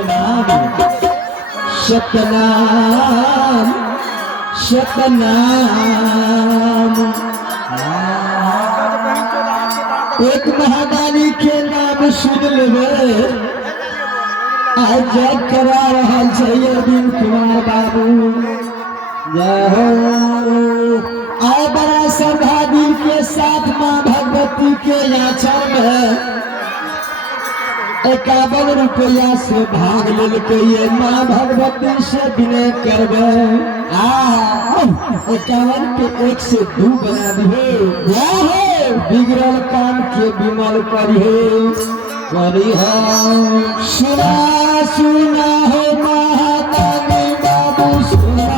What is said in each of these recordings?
सतनाम सतनाम सतनाम। एक महादानी के नाम सुन लेवे आज करा रहा दिन कुमार बाबू जय हो। आए बड़ा श्रद्धा दिल के साथ माँ भगवती के याचन में 51 रुपया से भाग ले माँ भगवती से विनय करबे 51 के 1 से 2 बना दिए बिगड़ल काम के विमल करिए सुना सुना हो महादानी बाबू सुना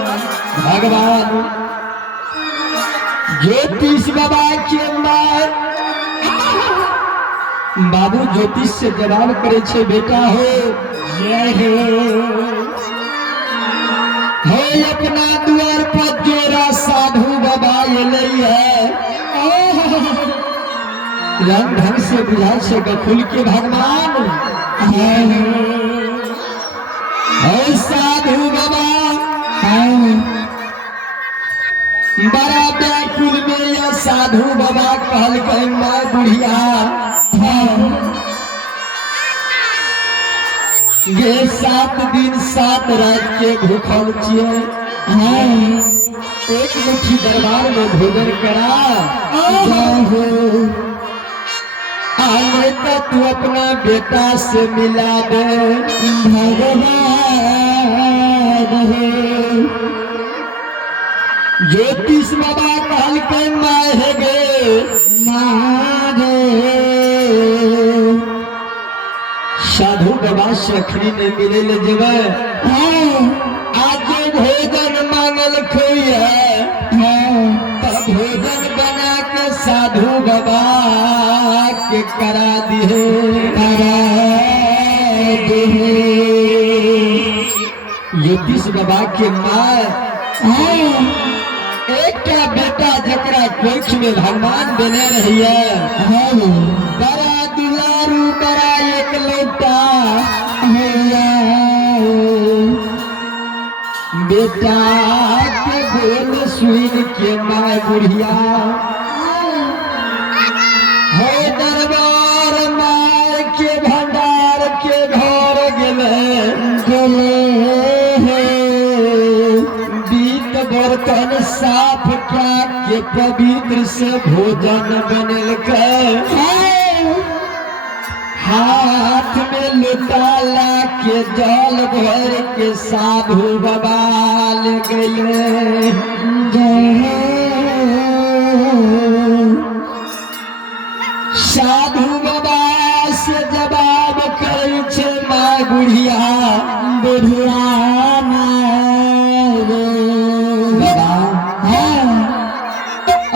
भगवान ज्योतिष बाबा के मार बाबू ज्योतिष से जवाब करे छे बेटा हो जय हो अपना द्वार पर जोरा साधु बाबा रंग ढंग से बुझा से खुल के भगवान साधु बाबा बड़ा व्याकुल में यह साधु बाबा कहल माँ बुढ़िया ये 7 दिन 7 रात के भूखल छिए 1 कामाक्षी दरबार में भोजन करा जाओ। आने तो तू अपना बेटा से मिला दे भगवान हो। ज्योतिष बाबा कहल के माहे गे मारे साधु बाबा सखरी ने मिले ले जब आज भोजन मांगल खोइया तब भोजन बना के साधु बाबा के करा दिए ज्योतिष बाबा के माँ एक बेटा जकरा कोख में भगवान देने रहिए बड़ा दुलारू बड़ा एक लौटा बेटा के बोल सुन के माँ बुढ़िया हो दरबार मार के भंडार के घर गेले बीत बर्तन साफ क्या के पवित्र से भोजन बनल के हाथ में लुटाला के जल भर के साधु बाबा ले गए। साधु बाबा से जवाब करे छे माँ बुढ़िया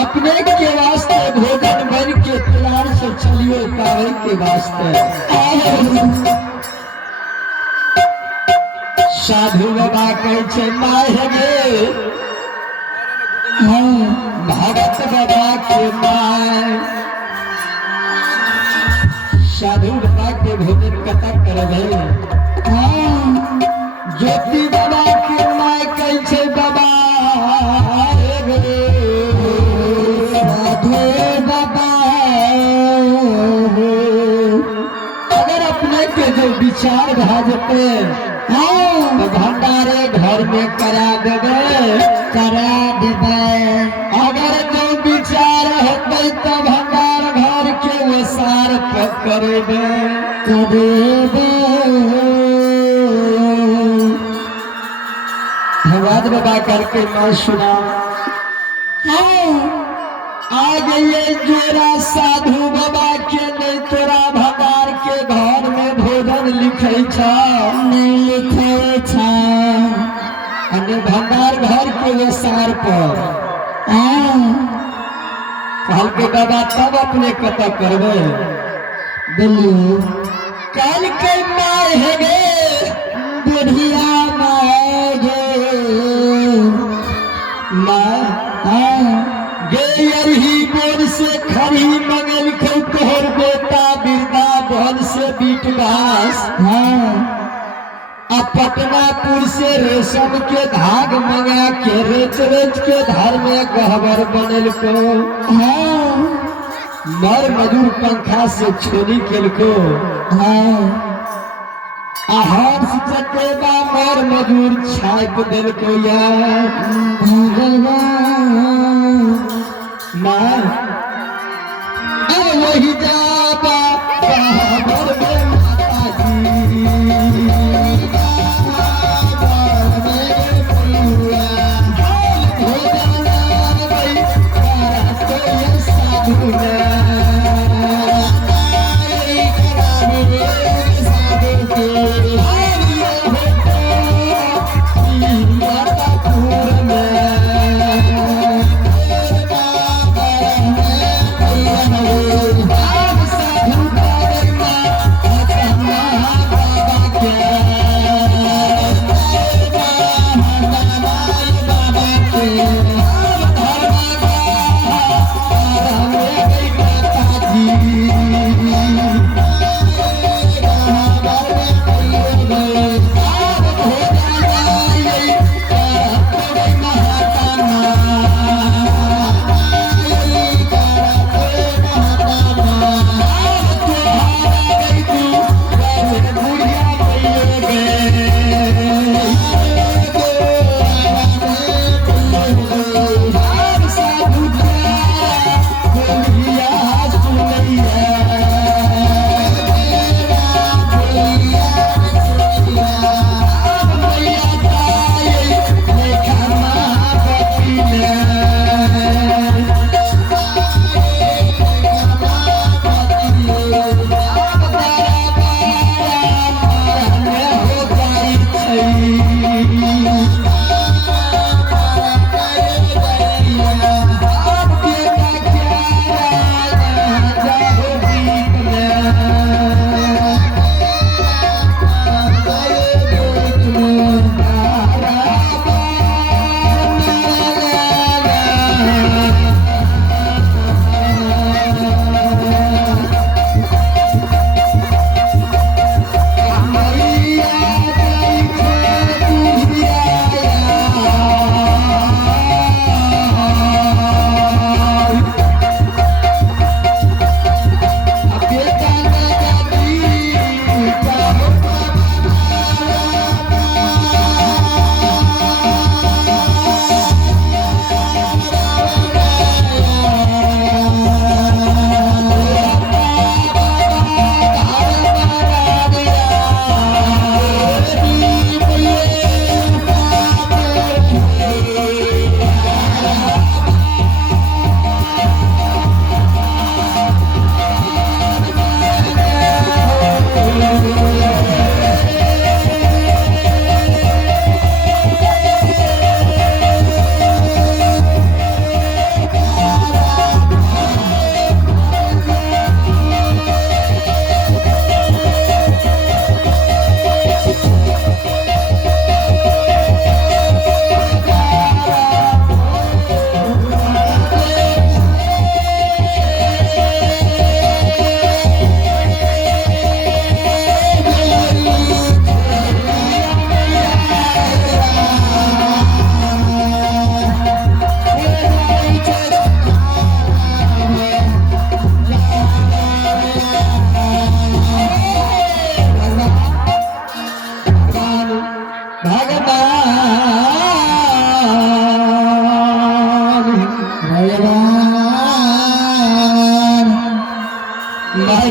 अपने के वास्ते भोजन बन के तैयार से चलियो पावे के वास्ते। साधु बाबा कहे छे माँ गे भगत बाबा के माँ साधु बाबा के भोजन कथा करबे ज्योति बाबा के माँ कहे छे बाबा विचार भाजपे तो भंडारे घर में करा देवे अगर जो विचार होते तो भंडार घर के वसार करेबे भगवान बाबा करके मैं सुना आ गई जोरा साधु बाबा के नहीं तोरा भंडार के घर में भोजन लिखे भंडार घर के वसार पर कहल के बाबा तब अपने कथा करबे बोलियो कल के मार है गे बुढ़िया माँ गे यही बोल से खरी मंगल को तोहर बेटा वृंदावन से बीटवास पटनापुर से रेशम के धाग मंगा के रेच के घर में गहबर बनल को मर मजूर पंखा से छोरी केल को आहार चटेबा मर मजूर छाप दिल को माँ वही जाबा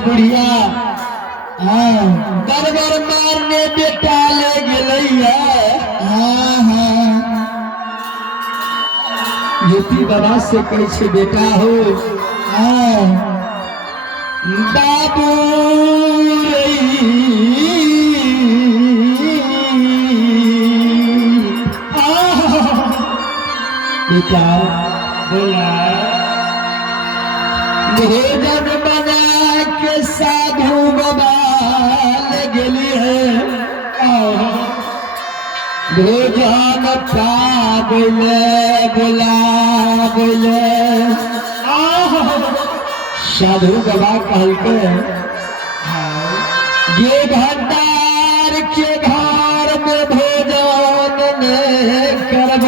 बुढ़िया गड़बड़ मारने बेटा ले गेलैया ज्योति बाबा से कैसे बेटा हो बाबू बेटा बोला भोजन बना के साधु बाबा ले गेली है भोजन पाबले बोला बोले साधु बाबा कहलके ये भंडार के घर में भोजन ने करब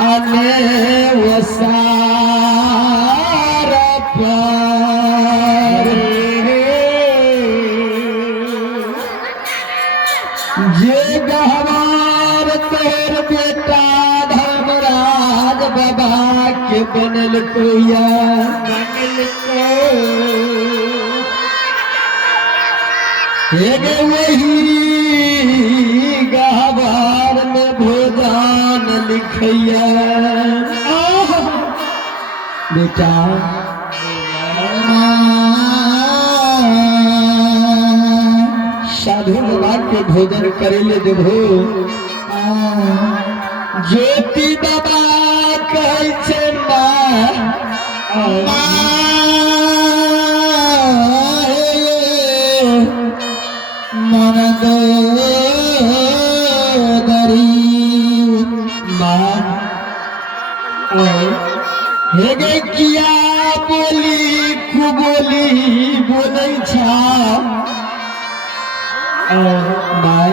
अने वसार पर जे गहवार तोर बेटा धर्मराज बाबा के बनल कोया वही गहवार में भोजन लिखैया बेटा साधु बाबा के भोजन करे ले देबो ज्योति बाबा कहै छै मन दो हे गे किया बोली कुबोली बोलै छा माय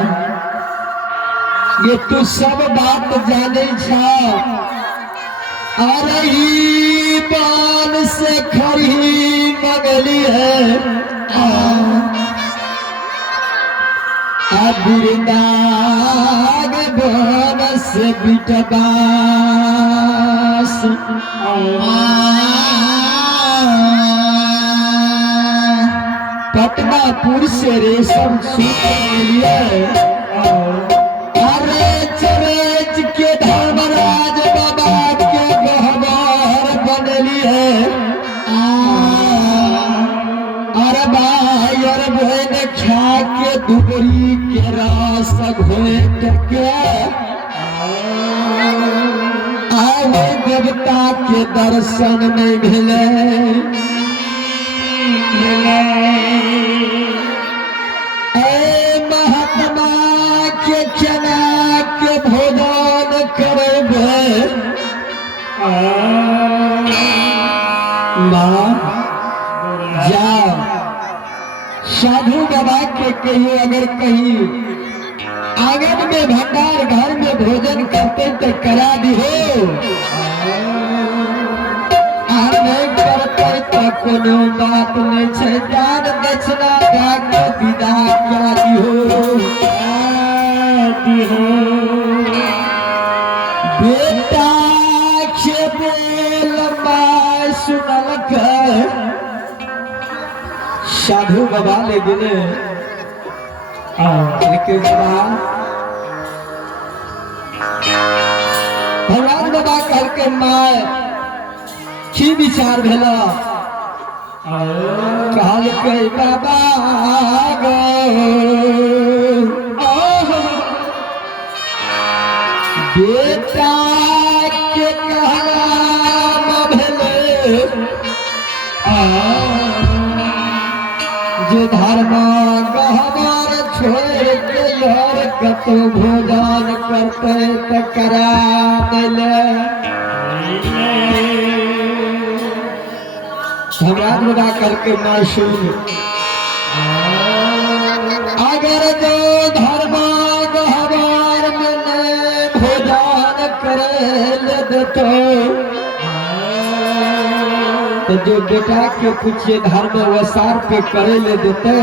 ये तू सब बात जाने छा अरे ही बान से खरी मंगली है बिरदाग बन से बिटबास पटनापुर से रेशम सूत लिए अरे चरेज के धर्मराज बाबा के गहवार बनली है अरे भाई अरे बहन खा के दुबरी के रास घोट के आवे देवता के दर्शन नहीं मिले महात्मा के चना के भोजन करबे जाओ साधु बाबा के कहिए अगर कहीं आंगन में भंडार घर में भोजन करते तो करा दी हो नहीं करते तो कोनो बात नहीं छै दान दक्षिणा डाक विदा क्या दी हो बेटा के बोल माय सुनलक साधु बाबा ले गेले भगवान बाबा कहलके माय की विचार भेला कहलके बाबा गो बेटा के कहला भेले जो धर्म गहवार छोड़ के और कतो भोजन करते तो करा दिले भगवान बाबा करके मासूम अगर जो धर्म गहवार में भोजन करे ले देतो तो जो बेटा के पूछिए धर्म वसार पे करे ले देते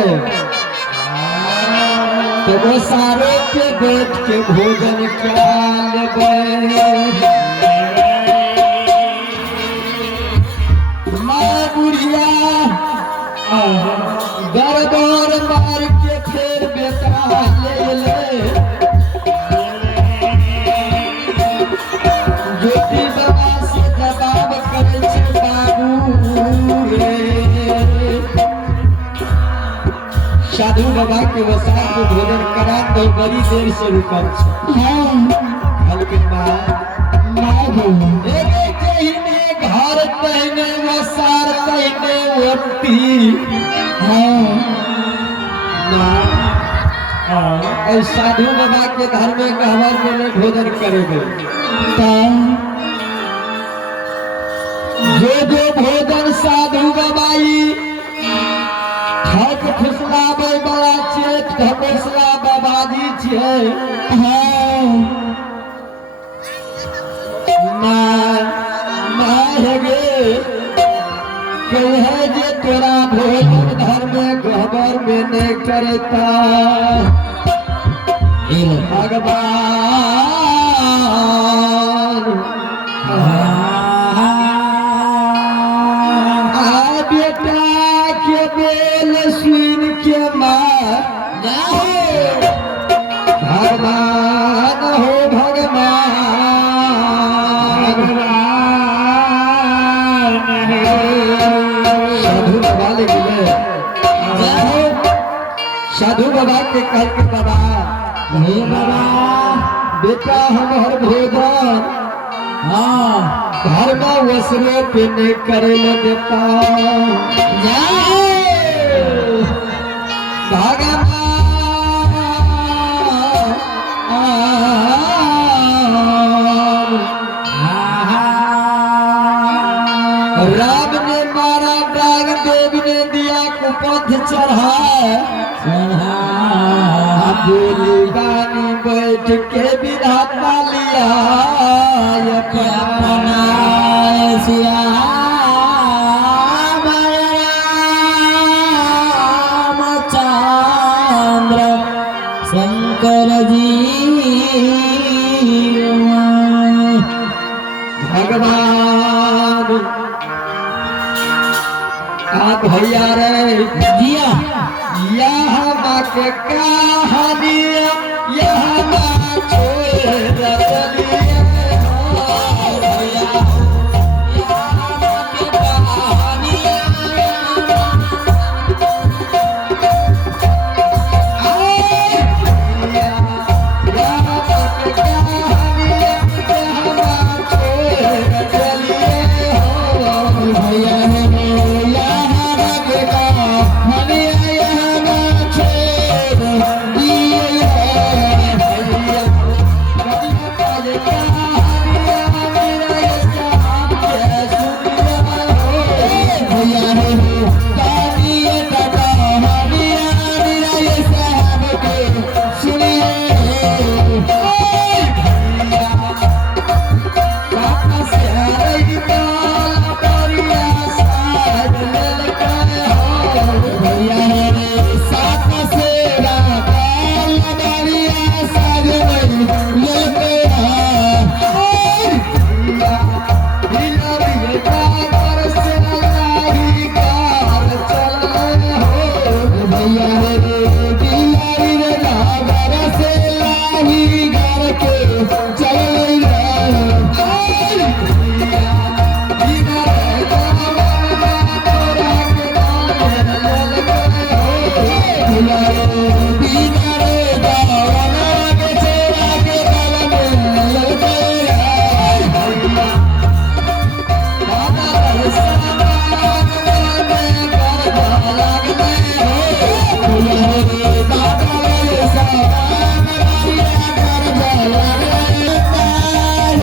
तो वो सारे पे बैठ के भोजन क्या लेबे माँ बुढ़िया बाबा के वसार को भोजन करा तो बड़ी देर से रुकल हल्किन घर तहने वसार तहने ओटी साधु बाबा के घर में कहवर में भोजन करेंगे जो भोजन साधु बाबाई ठक फुसलाबै बला चेत ढकोसला बाबाजी छे कहे जे तोरा भोजन धर्म गहबर में नहीं करता भगवान बेटा के बेल सुन के भगवान हो भगवान साधु बाबा ले गए साधु बाबा के कल के बाबा हे बाबा बेटा हमार भोजन घर में वसरे पे नहीं करे न देता राम ने मारा डाग देव ने दिया कुपथ चढ़ा बानी बैठ के विधाता लिया अपना रामचंद्र शंकर जी भगवान भैया रे जिया के का